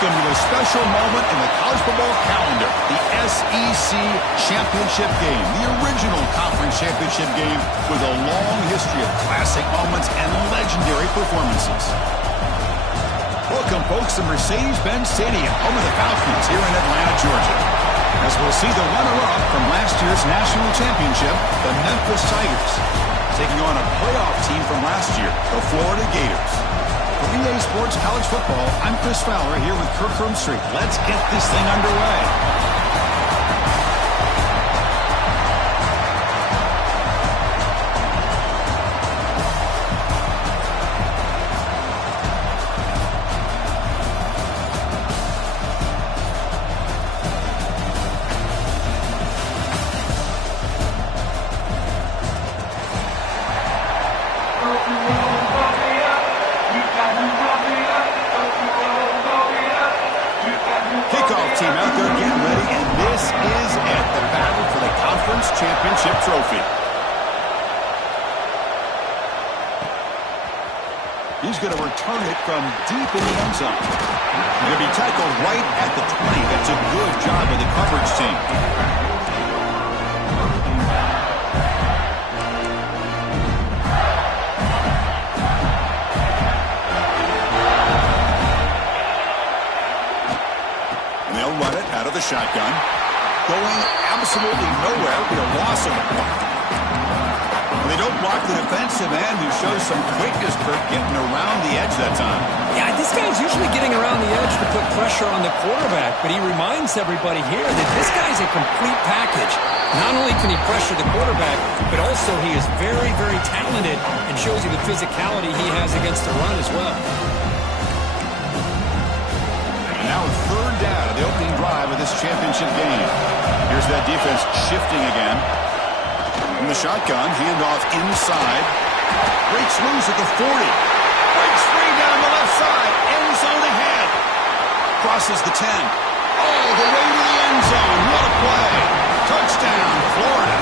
Welcome to a special moment in the college football calendar, the SEC Championship Game, the original conference championship game with a long history of classic moments and legendary performances. Welcome, folks, to Mercedes-Benz Stadium, home of the Falcons here in Atlanta, Georgia. As we'll see the runner-up from last year's national championship, the Memphis Tigers, taking on a playoff team from last year, the Florida Gators. For EA Sports College Football, I'm Chris Fowler here with Kirk Herbstreit. Let's get this thing underway. Kickoff team out there getting ready, and this is it, the battle for the conference championship trophy. He's going to return it from deep in the end zone. Going to be tackled right at the 20. That's a good job of the coverage team. Run it out of the shotgun. Going absolutely nowhere. Be a loss of it. They don't block the defensive end, who shows some quickness, Kirk, getting around the edge that time. Yeah, this guy's usually getting around the edge to put pressure on the quarterback, but he reminds everybody here that this guy's a complete package. Not only can he pressure the quarterback, but also he is very, very talented and shows you the physicality he has against the run as well. Now third down of the opening drive of this championship game. Here's that defense shifting again. From the shotgun, handoff inside. Breaks loose at the 40. Breaks free down the left side. End zone ahead. Crosses the 10. All the way to the end zone. What a play. Touchdown, Florida.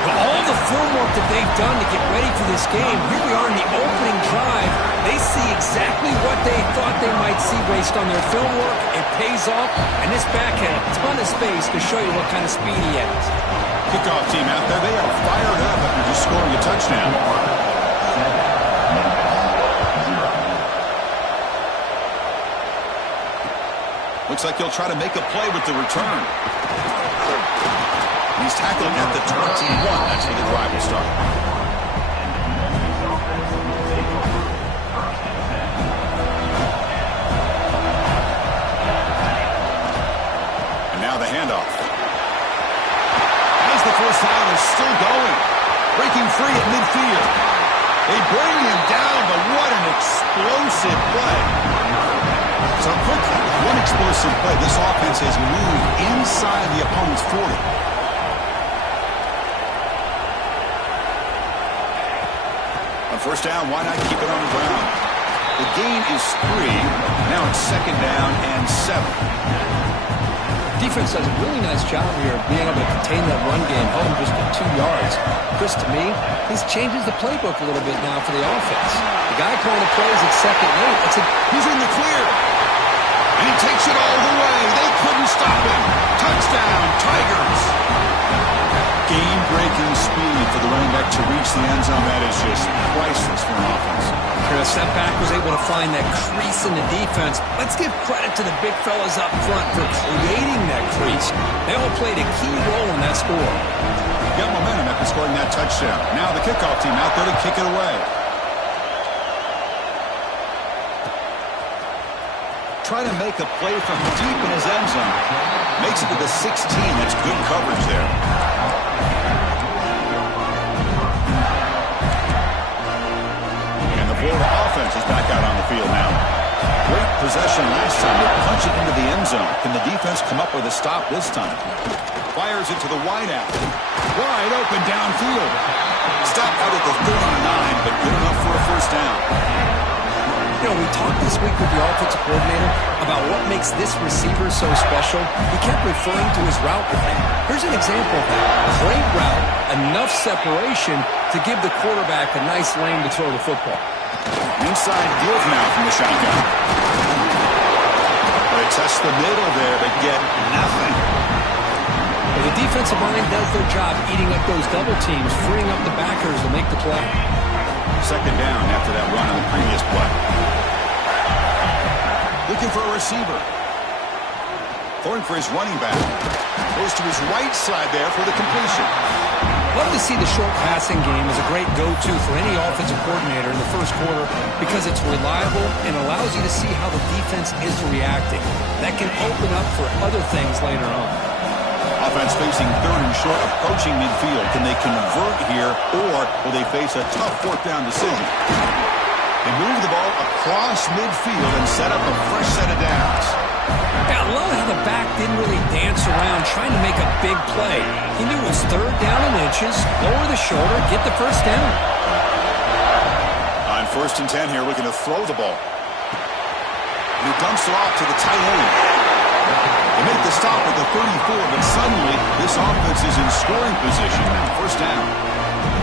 Well, all the film work that they've done to get ready for this game, here we are in the opening drive. They see exactly what they thought they might see based on their film work. It pays off, and this back had a ton of space to show you what kind of speed he has. Kickoff team out there, they are fired up after just scoring a touchdown. Looks like he'll try to make a play with the return. He's tackled at the 21. That's where the drive will start. And now the handoff. As the first down is still going. Breaking free at midfield. They bring him down, but what an explosive play. So quickly, with one explosive play, this offense has moved inside the opponent's 40. First down, why not keep it on the ground? The gain is 3. Now it's second down and 7. Defense does a really nice job here of being able to contain that run game home just at 2 yards. Chris, to me, this changes the playbook a little bit now for the offense. The guy calling the plays at second and 8. He's in the clear. And he takes it all the way. They couldn't stop him. Touchdown, Tigers. Game-breaking speed for the running back to reach the end zone. That is just priceless for an offense. Chris, that back was able to find that crease in the defense. Let's give credit to the big fellas up front for creating that crease. They all played a key role in that score. Got momentum after scoring that touchdown. Now the kickoff team out there to kick it away. Trying to make a play from deep in his end zone. Makes it to the 16. That's good coverage there. Florida offense is back out on the field now. Great possession last time. They punch it into the end zone. Can the defense come up with a stop this time? Fires it to the wideout. Wide open downfield. Stop out at the 39, but good enough for a first down. You know, we talked this week with the offensive coordinator about what makes this receiver so special. He kept referring to his route running. Here's an example of that. Great route, enough separation to give the quarterback a nice lane to throw the football. Inside give now from the shotgun. They test the middle there, but get nothing. Well, the defensive line does their job eating up those double teams, freeing up the backers to make the play. Second down after that run on the previous play. Looking for a receiver. Throwing for his running back. Goes to his right side there for the completion. Love to see the short passing game as a great go-to for any offensive coordinator in the first quarter because it's reliable and allows you to see how the defense is reacting. That can open up for other things later on. Offense facing third and short, approaching midfield. Can they convert here, or will they face a tough fourth down decision? They move the ball across midfield and set up a fresh set of downs. I love how the back didn't really dance around trying to make a big play. He knew it was third down in inches, lower the shoulder, get the first down. On 1st and 10 here, looking to throw the ball. And he dumps it off to the tight end. They make the stop at the 34, but suddenly this offense is in scoring position now. First down.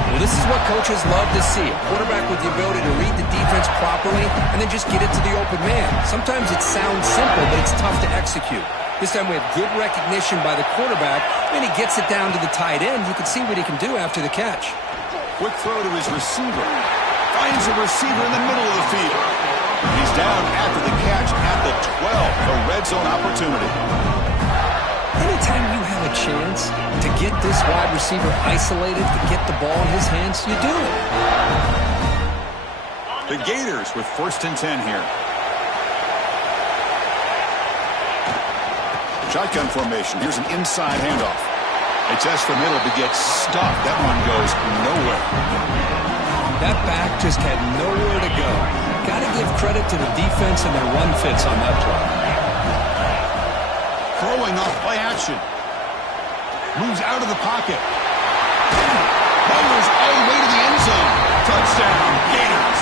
Well, this is what coaches love to see. A quarterback with the ability to read the defense properly and then just get it to the open man. Sometimes it sounds simple, but it's tough to execute. This time we have good recognition by the quarterback, and he gets it down to the tight end. You can see what he can do after the catch. Quick throw to his receiver. Finds a receiver in the middle of the field. He's down after the catch at the 12. A red zone opportunity. Anytime you have a chance to get this wide receiver isolated, to get the ball in his hands, you do it. The Gators with 1st and 10 here. Shotgun formation. Here's an inside handoff. They test the middle to get stuffed. That one goes nowhere. That back just had nowhere to go. Got to give credit to the defense and their run fits on that play. Throwing off play action. Moves out of the pocket. Bowers all the way to the end zone. Touchdown, Gators.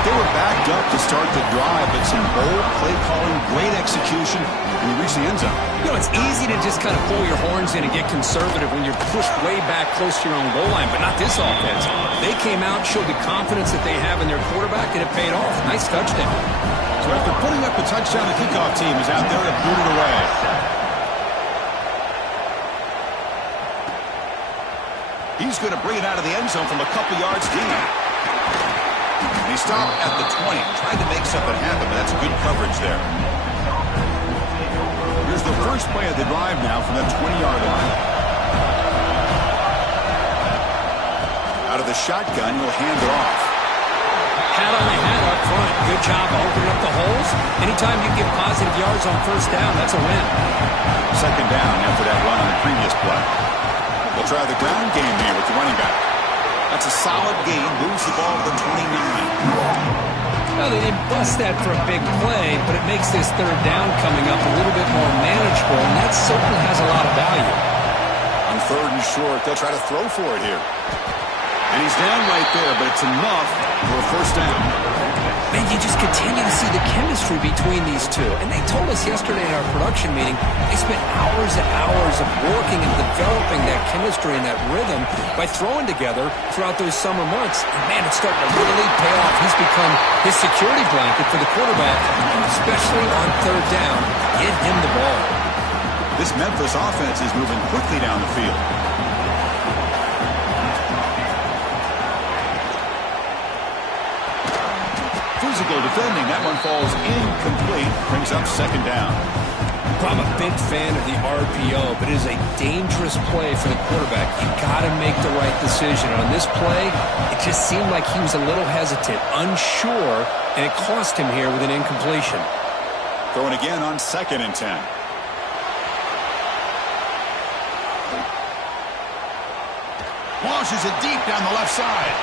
They were backed up to start the drive, but some bold play calling, great execution, and you reach the end zone. You know, it's easy to just kind of pull your horns in and get conservative when you're pushed way back close to your own goal line, but not this offense. They came out, showed the confidence that they have in their quarterback, and it paid off. Nice touchdown. So after putting up the touchdown, the kickoff team is out there to boot it away. He's going to bring it out of the end zone from a couple yards deep. He stopped at the 20, tried to make something happen, but that's good coverage there. Here's the first play of the drive now from that 20-yard line. Out of the shotgun, he'll hand it off. Hat on the hat up front. Good job opening up the holes. Anytime you get positive yards on first down, that's a win. Second down after that run on the previous play. They'll try the ground game here with the running back. That's a solid gain. Moves the ball to the 29. Well, they didn't bust that for a big play, but it makes this third down coming up a little bit more manageable, and that certainly has a lot of value. On 3rd and short, they'll try to throw for it here. And he's down right there, but it's enough for a first down. Man, you just continue to see the chemistry between these two. And they told us yesterday in our production meeting, they spent hours and hours of working and developing that chemistry and that rhythm by throwing together throughout those summer months. And man, it's starting to really pay off. He's become his security blanket for the quarterback, especially on third down. Get him the ball. This Memphis offense is moving quickly down the field. Physical defending. That one falls incomplete. Brings up second down. I'm a big fan of the RPO, but it is a dangerous play for the quarterback. You got to make the right decision. On this play, it just seemed like he was a little hesitant, unsure, and it cost him here with an incompletion. Throwing again on 2nd and 10. Launches it deep down the left side.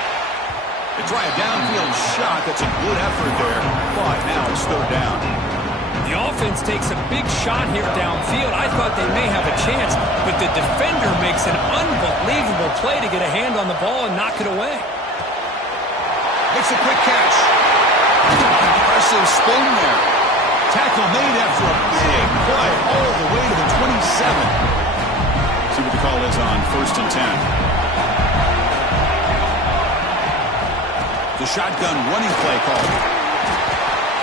They try a downfield shot. That's a good effort there, but now it's third down. The offense takes a big shot here downfield. I thought they may have a chance, but the defender makes an unbelievable play to get a hand on the ball and knock it away. Makes a quick catch. Impressive spin there. Tackle made after a big play all the way to the 27. See what the call is on 1st and 10. The shotgun running play call.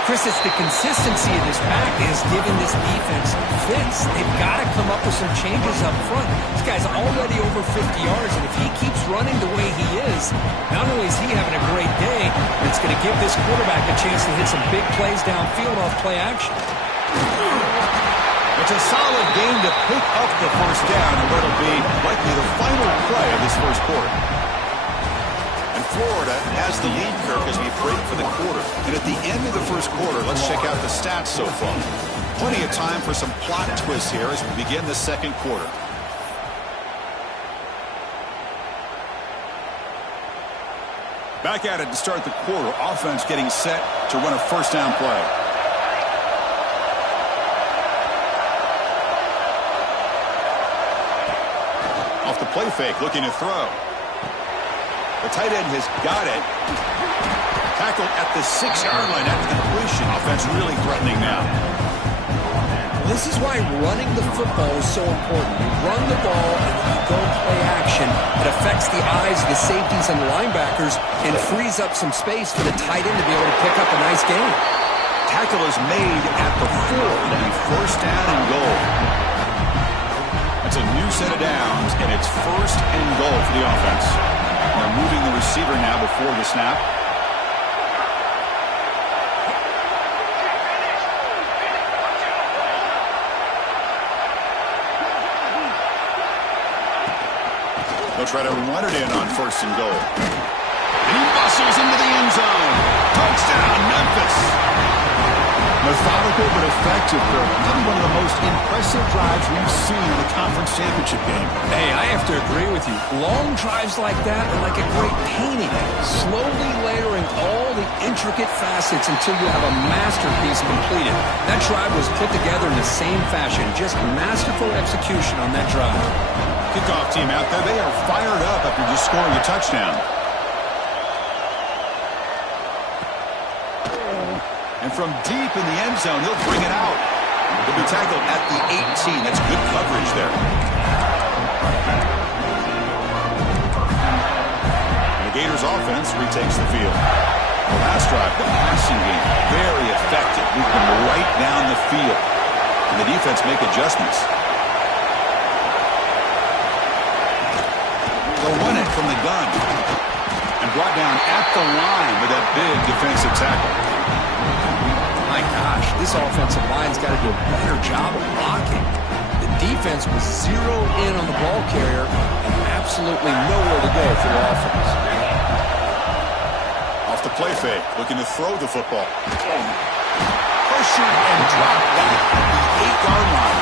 Chris, it's the consistency of this pack that is giving this defense fits. They've got to come up with some changes up front. This guy's already over 50 yards, and if he keeps running the way he is, not only is he having a great day, but it's going to give this quarterback a chance to hit some big plays downfield off play action. It's a solid game to pick up the first down, and what'll be likely the final play of this first quarter. Florida has the lead, Kirk, as we break for the quarter. And at the end of the first quarter, let's check out the stats so far. Plenty of time for some plot twists here as we begin the second quarter. Back at it to start the quarter. Offense getting set to run a first down play. Off the play fake, looking to throw. The tight end has got it. Tackled at the 6-yard line after the completion. Offense really threatening now. This is why running the football is so important. You run the ball and you go play action. It affects the eyes of the safeties and the linebackers and frees up some space for the tight end to be able to pick up a nice gain. Tackle is made at the 4. It'll be first down and goal. That's a new set of downs, and it's first and goal for the offense. They're moving the receiver now before the snap. They'll try to run it in on first and goal. And he bustles into the end zone. Touchdown, Memphis. Methodical but effective, Kirk. Maybe one of the most impressive drives we've seen in the conference championship game. Hey, I have to agree with you. Long drives like that are like a great painting. Slowly layering all the intricate facets until you have a masterpiece completed. That drive was put together in the same fashion. Just masterful execution on that drive. Kickoff team out there. They are fired up after just scoring a touchdown. And from deep in the end zone, they'll bring it out. They'll be tackled at the 18. That's good coverage there. The Gators offense retakes the field. The last drive, the passing game, very effective. Moved them right down the field. And the defense make adjustments. They'll run it from the gun. And brought down at the line with that big defensive tackle. My gosh, this offensive line's got to do a better job of blocking. The defense was zeroed in on the ball carrier and absolutely nowhere to go for the offense. Off the play fake, looking to throw the football. Pressured and dropped back at the 8-yard line.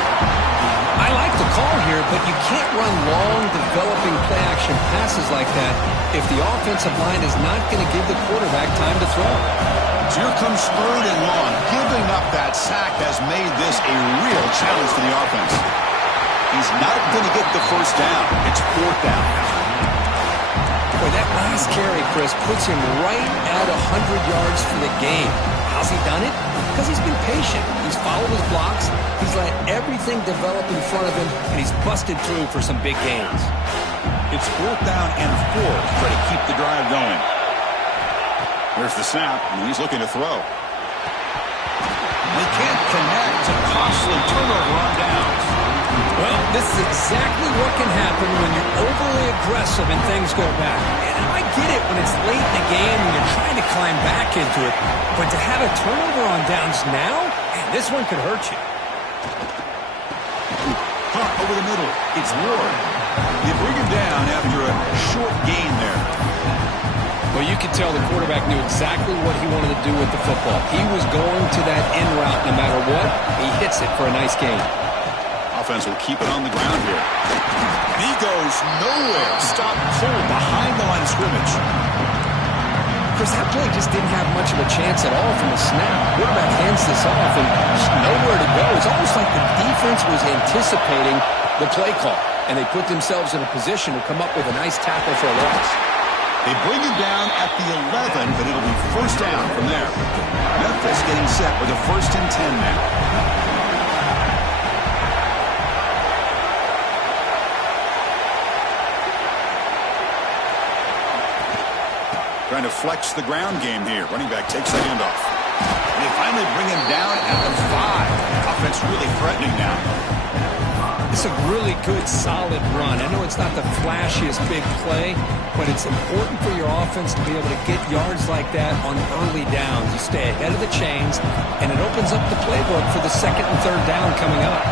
I like the call here, but you can't run long, developing play-action passes like that if the offensive line is not going to give the quarterback time to throw. So here comes third and long. Giving up that sack has made this a real challenge for the offense. He's not going to get the first down. It's fourth down. Boy, that last carry, Chris, puts him right at 100 yards for the game. How's he done it? Because he's been patient. He's followed his blocks. He's let everything develop in front of him, and he's busted through for some big gains. It's fourth down and 4 to try to keep the drive going. There's the snap, and he's looking to throw. They can't connect. A costly turnover on downs. Well, this is exactly what can happen when you're overly aggressive and things go back. And I get it when it's late in the game and you're trying to climb back into it. But to have a turnover on downs now, man, this one could hurt you. Hunt over the middle. It's Ward. They bring him down after a short gain there. Well, you could tell the quarterback knew exactly what he wanted to do with the football. He was going to that in route no matter what. He hits it for a nice gain. Offense will keep it on the ground here. He goes nowhere. Stop cold behind the line of scrimmage. Chris, that play just didn't have much of a chance at all from the snap. Quarterback hands this off and just nowhere to go. It's almost like the defense was anticipating the play call, and they put themselves in a position to come up with a nice tackle for a loss. They bring him down at the 11, but it'll be first down from there. Memphis getting set with a 1st and 10 now. Trying to flex the ground game here. Running back takes the handoff. They Finally bring him down at the 5. Offense really threatening now. It's a really good, solid run. I know it's not the flashiest big play, but it's important for your offense to be able to get yards like that on early downs. You stay ahead of the chains, and it opens up the playbook for the second and third down coming up.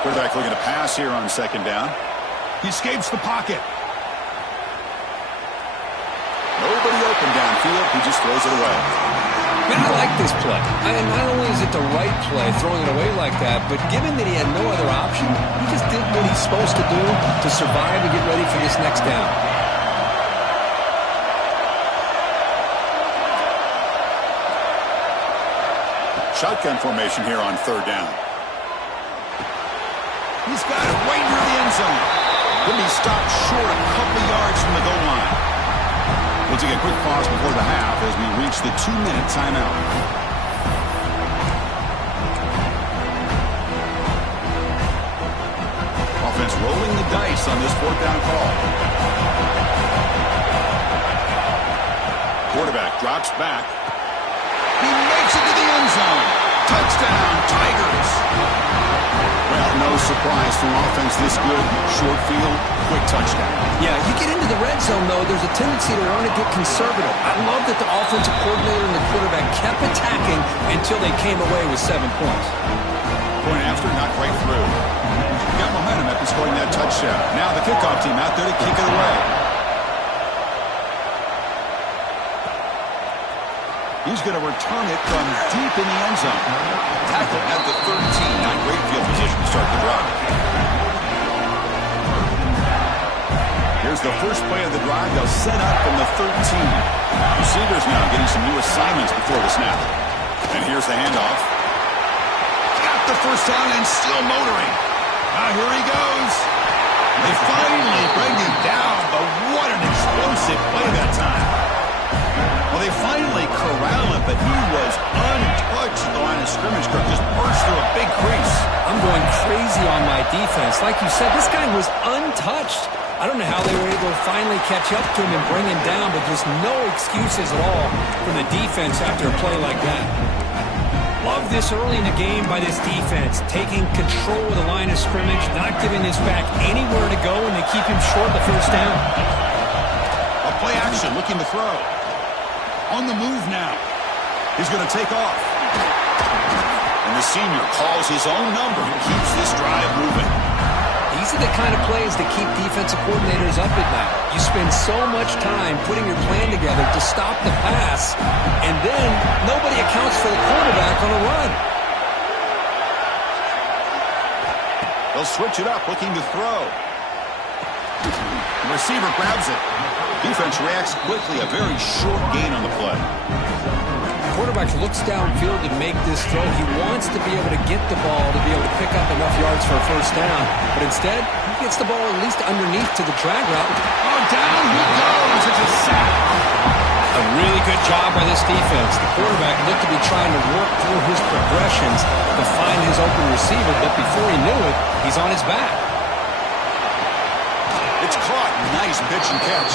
Quarterback looking to pass here on second down. He escapes the pocket. Nobody open downfield. He just throws it away. Man, I like this play. Not only is it the right play, throwing it away like that, but given that he had no other option, he just did what he's supposed to do to survive and get ready for this next down. Shotgun formation here on third down. He's got it right near the end zone. He'll be stopped short a couple yards from the goal line. We'll take a quick pause before the half as we reach the 2-minute timeout. Offense rolling the dice on this fourth down call. Quarterback drops back. He makes it to the end zone. Touchdown, Tigers. Well, no surprise from offense this good. Short field, quick touchdown. Yeah, you get into the red zone, though, there's a tendency to want to get conservative. I love that the offensive coordinator and the quarterback kept attacking until they came away with 7 points. Point after, not quite through. Got momentum after scoring that touchdown. Now the kickoff team out there to kick it away. He's going to return it from deep in the end zone. Tackle at the 13. Not great field position to start the drive. Here's the first play of the drive. They'll set up from the 13. Receivers now getting some new assignments before the snap. And here's the handoff. Got the first down and still motoring. Now here he goes. They finally bring him down, but what an explosive play that time. Well, they finally corral him, but he was untouched at the line of scrimmage. Kirk just burst through a big crease. I'm going crazy on my defense. Like you said, this guy was untouched. I don't know how they were able to finally catch up to him and bring him down, but just no excuses at all from the defense after a play like that. Love this early in the game by this defense, taking control of the line of scrimmage, not giving this back anywhere to go, and they keep him short the first down. A play action, looking to throw. On the move now. He's going to take off. And the senior calls his own number and keeps this drive moving. These are the kind of plays that keep defensive coordinators up at night. You spend so much time putting your plan together to stop the pass, and then nobody accounts for the quarterback on a run. They'll switch it up, looking to throw. The receiver grabs it. Defense reacts quickly. A very short gain on the play. Quarterback looks downfield to make this throw. He wants to be able to get the ball to be able to pick up enough yards for a first down. But instead, he gets the ball at least underneath to the drag route. Oh, down he goes. It's a sack. A really good job by this defense. The quarterback looked to be trying to work through his progressions to find his open receiver, but before he knew it, he's on his back. It's caught. Nice pitch and catch.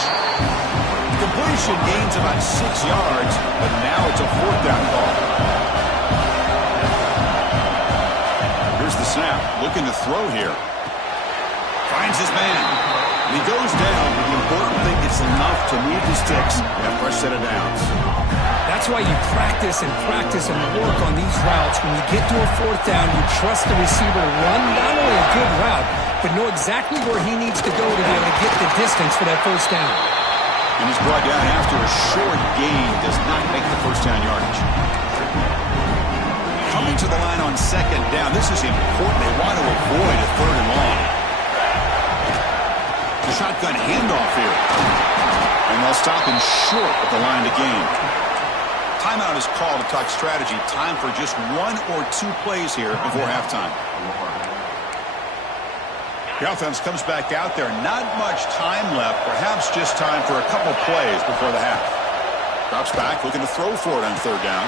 Completion gains about 6 yards, but now it's a fourth down call. Here's the snap. Looking to throw here. Finds his man. And he goes down, but the important thing is enough to move the sticks and a fresh set of downs. That's why you practice and work on these routes. When you get to a fourth down, you trust the receiver to run not only a good route, but know exactly where he needs to go to be able to get the distance for that first down. And he's brought down after a short gain. Does not make the first down yardage. Coming to the line on second down. This is important. They want to avoid a third and long. The shotgun handoff here. And they'll stop him short at the line to gain. Timeout is called to talk strategy. Time for just 1 or 2 plays here before halftime. The offense comes back out there. Not much time left. Perhaps just time for a couple plays before the half. Drops back, looking to throw for it on third down.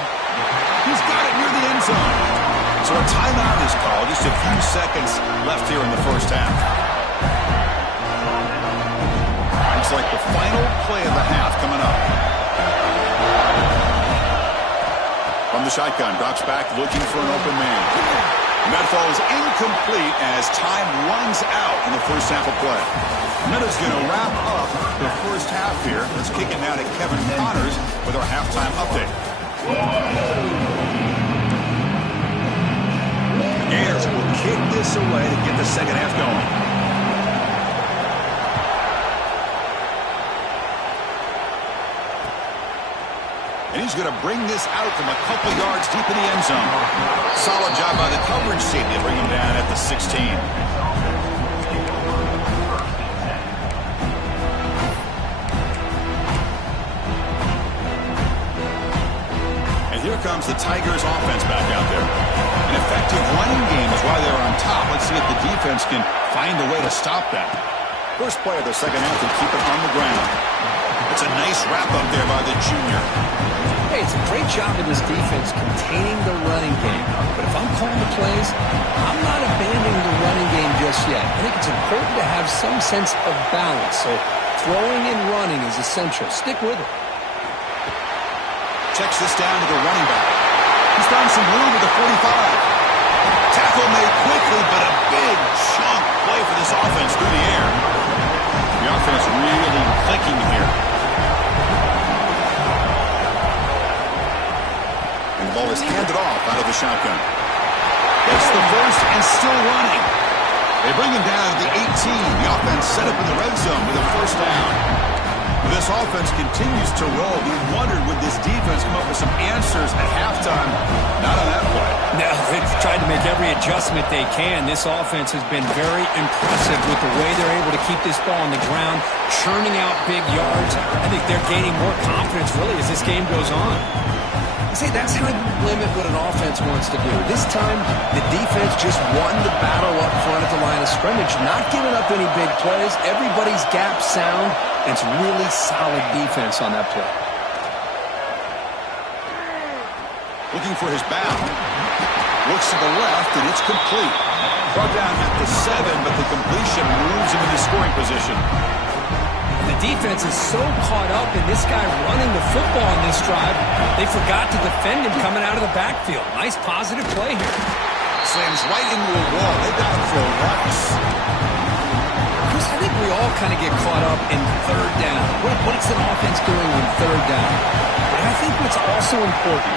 He's got it near the end zone. So a timeout is called. Just a few seconds left here in the first half. Looks like the final play of the half shotgun. Drops back looking for an open man. And that falls incomplete as time runs out in the first half of play. Minute's going to wrap up the first half here. Let's kick it now to Kevin Connors with our halftime update. The Gators will kick this away to get the second half going. And he's going to bring this out from a couple yards deep in the end zone. Solid job by the coverage team to bring him down at the 16. And here comes the Tigers offense back out there. An effective running game is why they're on top. Let's see if the defense can find a way to stop that. First play of the second half to keep it on the ground. It's a nice wrap up there by the junior. Hey, it's a great job of this defense containing the running game. But if I'm calling the plays, I'm not abandoning the running game just yet. I think it's important to have some sense of balance. So throwing and running is essential. Stick with it. Checks this down to the running back. He's found some room at the 45. Tackle made quickly, but a big chunk play for this offense through the air. The offense really clicking here. And the ball is handed off out of the shotgun. It's the first and still running. They bring him down to the 18. The offense set up in the red zone with a first down. This offense continues to roll. We wondered, would this defense come up with some answers at halftime? Not on that play. No, they've tried to make every adjustment they can. This offense has been very impressive with the way they're able to keep this ball on the ground, churning out big yards. I think they're gaining more confidence, really, as this game goes on. See, that's how you limit what an offense wants to do. This time, the defense just won the battle up front at the line of scrimmage, not giving up any big plays. Everybody's gap sound, and it's really solid defense on that play. Looking for his bound. Looks to the left, and it's complete. Brought down at the 7, but the completion moves him into scoring position. The defense is so caught up in this guy running the football in this drive, they forgot to defend him coming out of the backfield. Nice positive play here. Slams right into a wall. They got him for a rush. Chris, I think we all kind of get caught up in third down. What's an offense doing on third down? But I think what's also important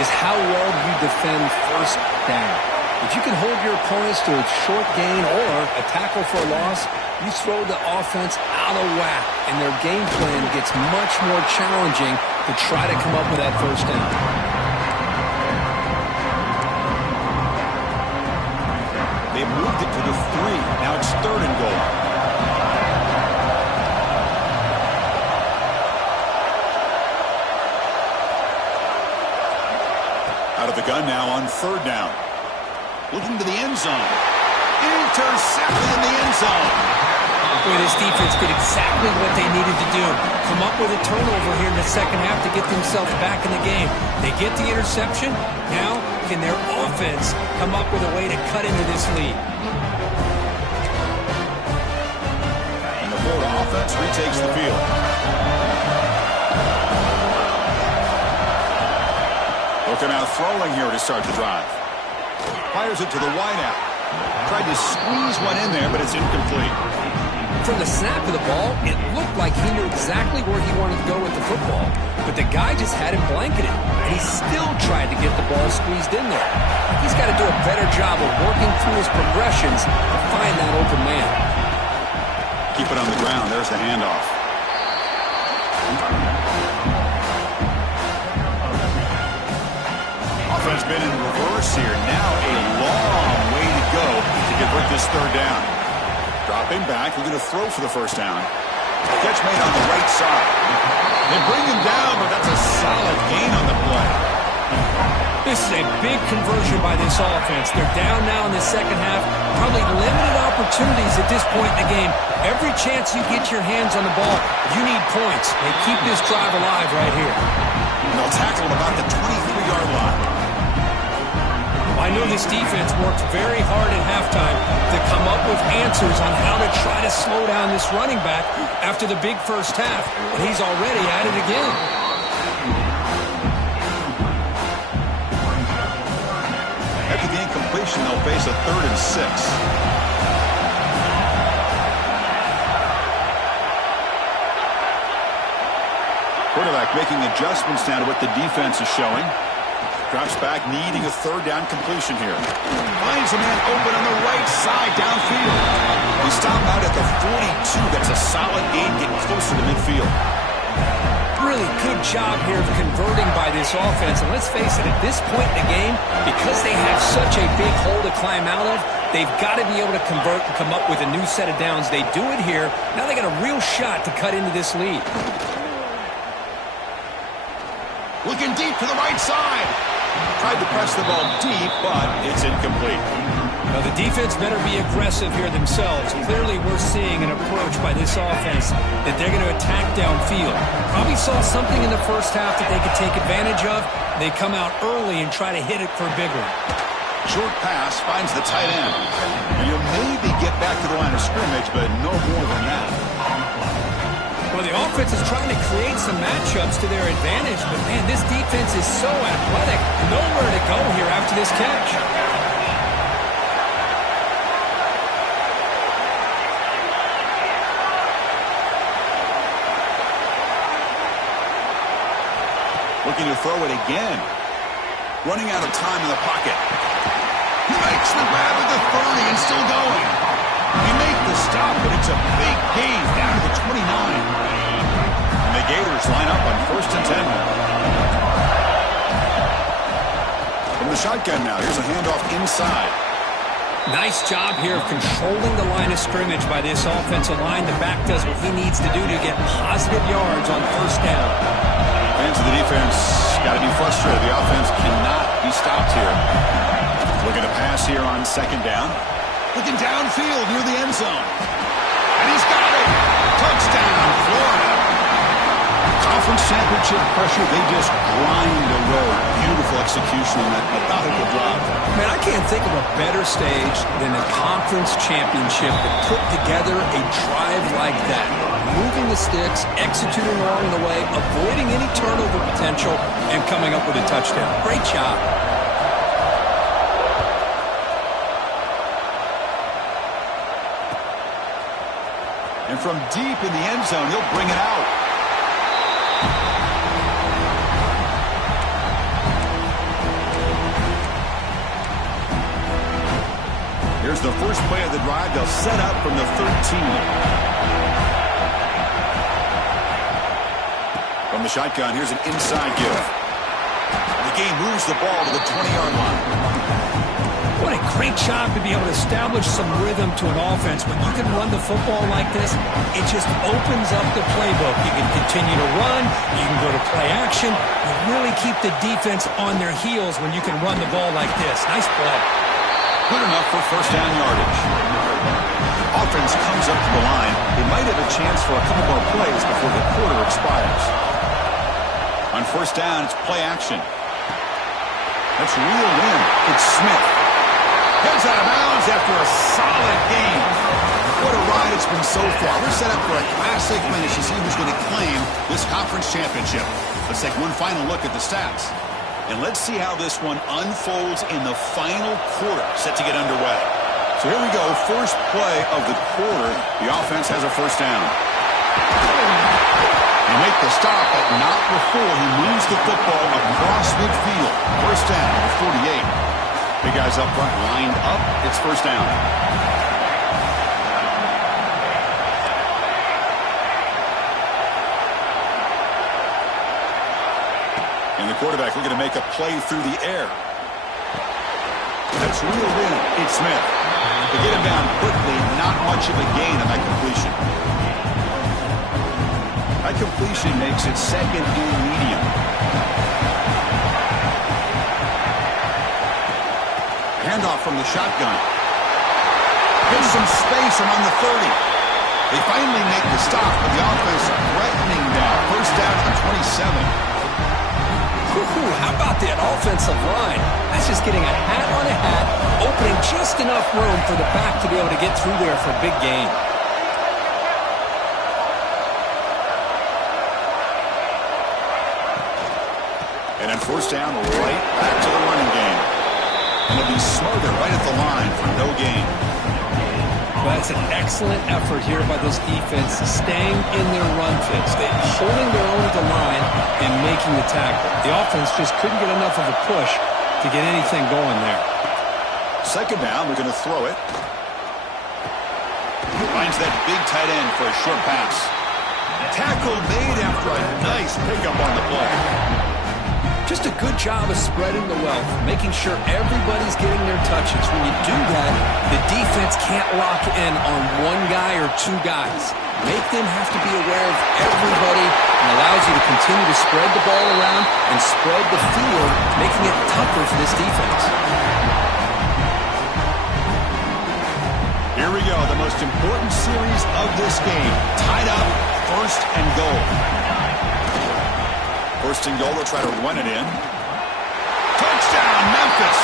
is how well you defend first down. If you can hold your opponents to a short gain or a tackle for a loss, you throw the offense out of whack, and their game plan gets much more challenging to try to come up with that first down. They moved it to the 3. Now it's 3rd and goal. Out of the gun now on 3rd down. Looking to the end zone. Intercepted in the end zone. Boy, this defense did exactly what they needed to do. Come up with a turnover here in the second half to get themselves back in the game. They get the interception. Now, can their offense come up with a way to cut into this lead? And the Florida offense retakes the field. Looking out throwing here to start the drive. Fires it to the wideout. Tried to squeeze one in there, but it's incomplete. From the snap of the ball, it looked like he knew exactly where he wanted to go with the football, but the guy just had him blanketed, and he still tried to get the ball squeezed in there. He's got to do a better job of working through his progressions to find that open man. Keep it on the ground. There's the handoff. Offense been in reverse here. Now a long way to go to convert this 3rd down. Dropping back, we're going to throw for the first down. Catch made on the right side. They bring him down, but that's a solid gain on the play. This is a big conversion by this offense. They're down now in the second half. Probably limited opportunities at this point in the game. Every chance you get your hands on the ball, you need points. They keep this drive alive right here. And they'll tackle him about the 23-yard line. I know this defense worked very hard at halftime to come up with answers on how to try to slow down this running back after the big first half, and he's already at it again. they'll face a 3rd and 6. Quarterback making adjustments now to what the defense is showing. Drops back, needing a 3rd down completion here. Finds a man open on the right side downfield. We stop out at the 42. That's a solid gain, getting closer to midfield. Really good job here of converting by this offense. And let's face it, at this point in the game, because they have such a big hole to climb out of, they've got to be able to convert and come up with a new set of downs. They do it here. Now they got a real shot to cut into this lead. Looking deep to the right side. Tried to press the ball deep, but it's incomplete. Now the defense better be aggressive here themselves. Clearly we're seeing an approach by this offense that they're going to attack downfield. Probably saw something in the first half that they could take advantage of. They come out early and try to hit it for a big one. Short pass finds the tight end. You'll maybe get back to the line of scrimmage, but no more than that. Well, the offense is trying to create some matchups to their advantage, but man, this defense is so athletic. Nowhere to go here after this catch. Looking to throw it again. Running out of time in the pocket. He makes the grab at the 30 and still going. He makes the stop, but it's a big gain down to the 29. And the Gators line up on 1st and 10. From the shotgun now, here's a handoff inside. Nice job here of controlling the line of scrimmage by this offensive line. The back does what he needs to do to get positive yards on 1st down. Fans of the defense got to be frustrated. The offense cannot be stopped here. Looking to pass here on 2nd down. Looking downfield near the end zone. And he's got it. Touchdown, Florida. Conference championship pressure, they just grind the road. Beautiful execution on that methodical drive. Man, I can't think of a better stage than a conference championship to put together a drive like that. Moving the sticks, executing along the way, avoiding any turnover potential, and coming up with a touchdown. Great job. And from deep in the end zone, he'll bring it out. Here's the first play of the drive. They'll set up from the 13. From the shotgun, here's an inside give. The game moves the ball to the 20-yard line. What a great job to be able to establish some rhythm to an offense. When you can run the football like this, it just opens up the playbook. You can continue to run. You can go to play action. You really keep the defense on their heels when you can run the ball like this. Nice play. Good enough for 1st down yardage. Offense comes up to the line. They might have a chance for a couple more plays before the quarter expires. On 1st down, it's play action. Let's reel in. It's Smith. Heads out of bounds after a solid game. What a ride it's been so far. We're set up for a classic finish to see who's going to claim this conference championship. Let's take one final look at the stats. And let's see how this one unfolds in the final quarter set to get underway. So here we go. First play of the quarter. The offense has a 1st down. They make the stop, but not before he moves the football across midfield. 1st down to 48. Big guys up front lined up. It's 1st down. And the quarterback looking to make a play through the air. That's reeled in. It's Smith. They get him down quickly. Not much of a gain on that completion. That completion makes it 2nd and medium. Handoff from the shotgun. Gives some space around the 30. They finally make the stop, but the offense threatening now. 1st down to the 27. How about that offensive line? That's just getting a hat on a hat, opening just enough room for the back to be able to get through there for a big gain. And then 1st down, right back to the running game. And he'll be smothered right at the line for no gain. Well, that's an excellent effort here by this defense, staying in their run fits. They're holding their own at the line and making the tackle. The offense just couldn't get enough of a push to get anything going there. Second down, we're going to throw it. Finds that big tight end for a short pass. Tackle made after a nice pickup on the play. Just a good job of spreading the wealth, making sure everybody's getting their touches. When you do that, the defense can't lock in on one guy or two guys. Make them have to be aware of everybody and allows you to continue to spread the ball around and spread the field, making it tougher for this defense. Here we go, the most important series of this game. Tied up, first and goal. First and goal, they'll try to run it in. Touchdown, Memphis!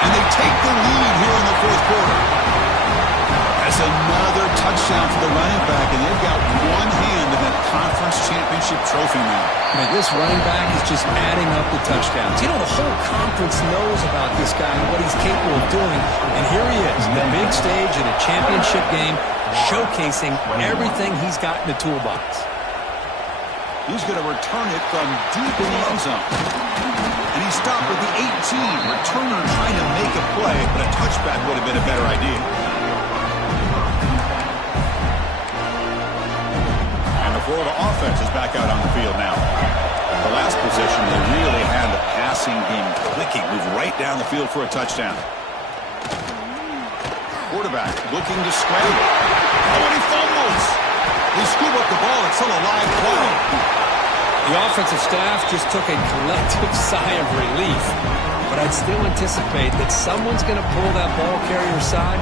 And they take the lead here in the fourth quarter. That's another touchdown for the running back, and they've got one hand in that conference championship trophy now. Man, this running back is just adding up the touchdowns. You know, the whole conference knows about this guy and what he's capable of doing. And here he is, the big stage in a championship game, showcasing everything he's got in the toolbox. He's going to return it from deep in the end zone. And he stopped at the 18. Returner trying to make a play, but a touchback would have been a better idea. And the Florida offense is back out on the field now. The last possession, they really had the passing game clicking. Move right down the field for a touchdown. Quarterback looking to scramble. Oh, and he fumbles. They scoop up the ball. It's still a live play. The offensive staff just took a collective sigh of relief. But I'd still anticipate that someone's going to pull that ball carrier aside,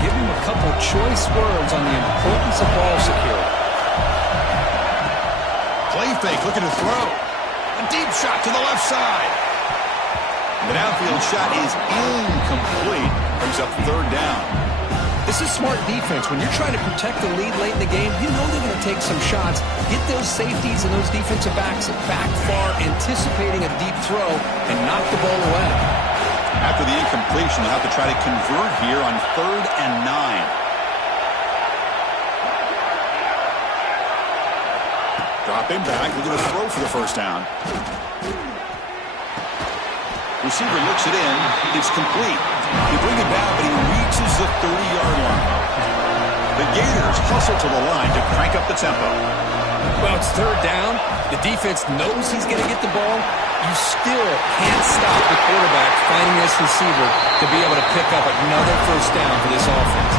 give him a couple choice words on the importance of ball security. Play fake, looking to throw. A deep shot to the left side. The downfield shot is incomplete. Brings up third down. This is smart defense. When you're trying to protect the lead late in the game, you know they're going to take some shots, get those safeties and those defensive backs back far, anticipating a deep throw, and knock the ball away. After the incompletion, they'll have to try to convert here on 3rd and 9. Dropping back, we're going to throw for the first down. Receiver looks it in. It's complete. They bring it down, but he reaches the 30-yard line. The Gators hustle to the line to crank up the tempo. Well, it's third down. The defense knows he's going to get the ball. You still can't stop the quarterback finding this receiver to be able to pick up another first down for this offense.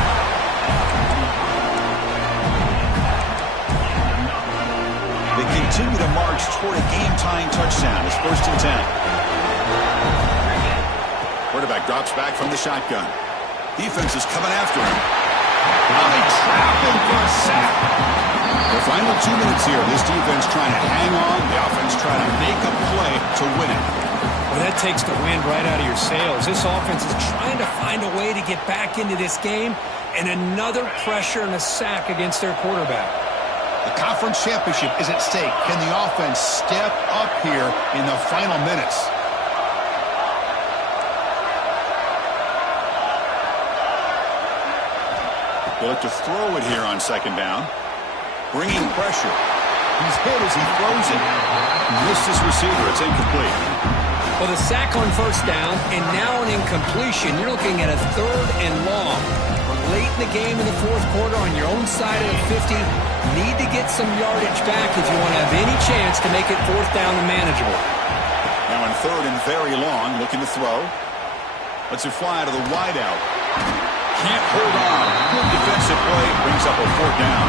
They continue to march toward a game-tying touchdown. It's 1st and 10. Quarterback drops back from the shotgun. Defense is coming after him. Now they trap him for a sack. The final 2 minutes here. This defense trying to hang on. The offense trying to make a play to win it. Well, that takes the wind right out of your sails. This offense is trying to find a way to get back into this game, and another pressure and a sack against their quarterback. The conference championship is at stake. Can the offense step up here in the final minutes? They look to throw it here on 2nd down. Bringing pressure. He's hit as he throws it. Missed his receiver. It's incomplete. Well, the sack on 1st down, and now an incompletion. You're looking at a 3rd and long. We're late in the game in the 4th quarter on your own side of the 50. Need to get some yardage back if you want to have any chance to make it 4th down and manageable. Now in 3rd and very long, looking to throw. Lets it fly to the wideout. Can't hold on. Good defensive play. Brings up a 4th down.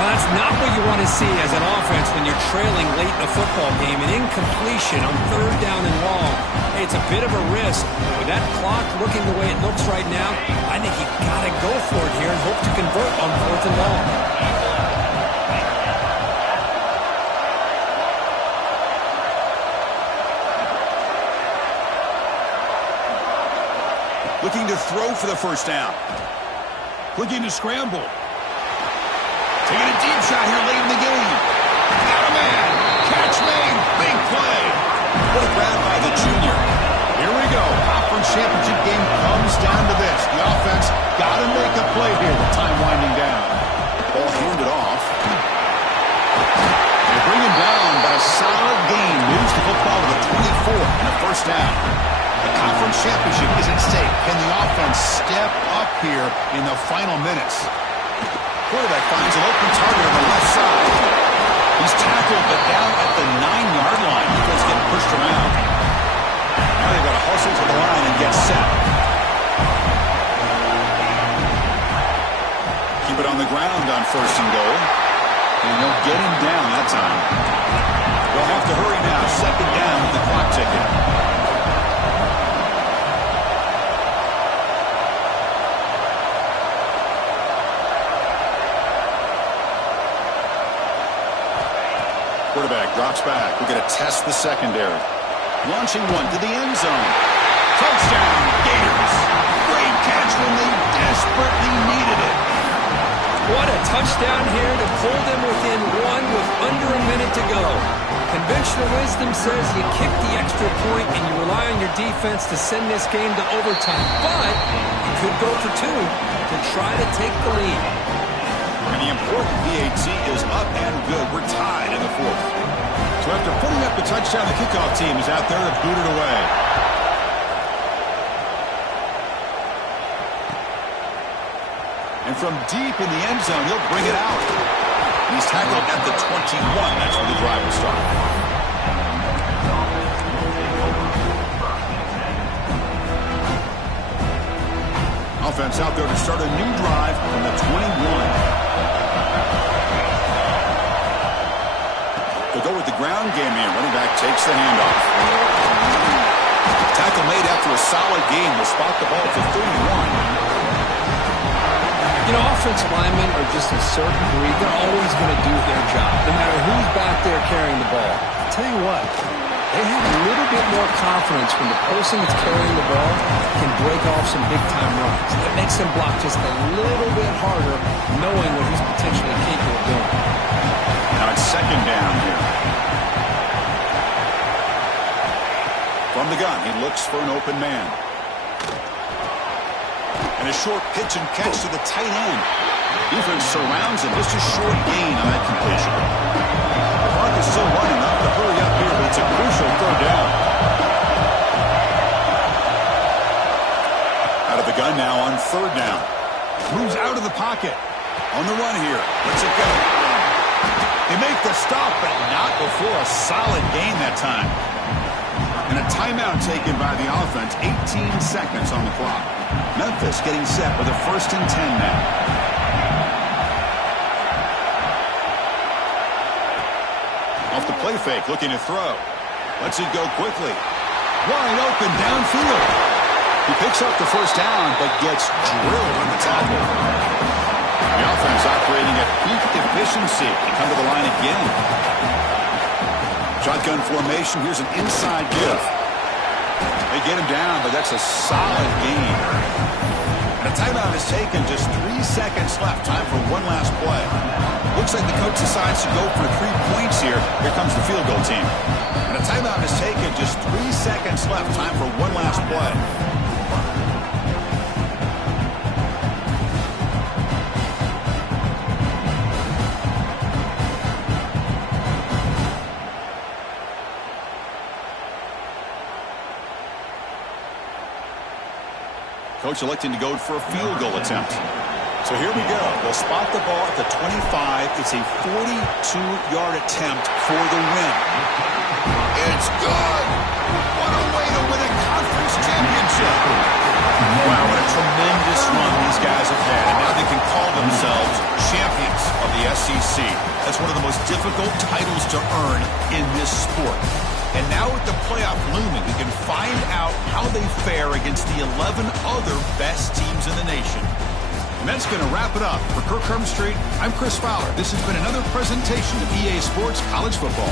Well, that's not what you want to see as an offense when you're trailing late in a football game. An incompletion on 3rd down and long. Hey, it's a bit of a risk. With that clock looking the way it looks right now, I think you've got to go for it here and hope to convert on 4th and long. Looking to throw for the first down. Looking to scramble. Taking a deep shot here late in the game. Got a man. Catch made. Big play. What a grab by the junior. Here we go. Conference championship game comes down to this. The offense got to make a play here with time winding down. Ball handed off. They bring him down, but a solid gain moves the football to the 24 and a first down. The conference championship is at stake. Can the offense step up here in the final minutes? Quarterback finds an open target on the left side. He's tackled, but down at the 9-yard line. He's getting pushed around. Now they've got to hustle to the line and get set. Keep it on the ground on first and goal. And they'll get him down that time. They'll have to hurry now. Second down with the clock ticking. Quarterback drops back. We're going to test the secondary. Launching one to the end zone. Touchdown, Gators. Great catch when they desperately needed it. What a touchdown here to pull them within one with under a minute to go. Conventional wisdom says you kick the extra point and you rely on your defense to send this game to overtime. But you could go for two to try to take the lead. And the important PAT is up and good. We're tied in the fourth. So after putting up the touchdown, the kickoff team is out there to boot it away. And from deep in the end zone, he'll bring it out. He's tackled at the 21. That's where the drive will start. Offense out there to start a new drive from the 21. They'll go with the ground game here. Running back takes the handoff. Tackle made after a solid game. Will spot the ball to 31. You know, offensive linemen are just a certain breed. They're always going to do their job, no matter who's back there carrying the ball. I'll tell you what, they have a little bit more confidence when the person that's carrying the ball can break off some big-time runs. That makes them block just a little bit harder, knowing what he's potentially capable of doing. Now it's second down here. From the gun, he looks for an open man. And a short pitch and catch to the tight end. Defense surrounds him. Just a short gain on that completion. The clock is still running. Up to hurry up here, but it's a crucial third down. Out of the gun now on third down. Moves out of the pocket. On the run here. Let's it go. They make the stop, but not before a solid gain that time. And a timeout taken by the offense. 18 seconds on the clock. Memphis getting set with a 1st and 10 now. Off the play fake, looking to throw. Lets it go quickly. Wide open downfield. He picks up the first down, but gets drilled on the tackle. The offense operating at peak efficiency. They come to the line again. Shotgun formation. Here's an inside give. They get him down, but that's a solid gain. And a timeout is taken. Just 3 seconds left. Time for one last play. Looks like the coach decides to go for 3 points here. Here comes the field goal team. And a timeout is taken. Just 3 seconds left. Time for one last play. Coach electing to go for a field goal attempt. So here we go. They'll spot the ball at the 25. It's a 42-yard attempt for the win. It's good. What a way to win a conference championship. Wow, what a tremendous run these guys have had. And now they can call themselves champions of the SEC. That's one of the most difficult titles to earn in this sport. And now with the playoff looming, we can find out how they fare against the 11 other best teams in the nation. And that's going to wrap it up. For Kirk Street, I'm Chris Fowler. This has been another presentation of EA Sports College Football.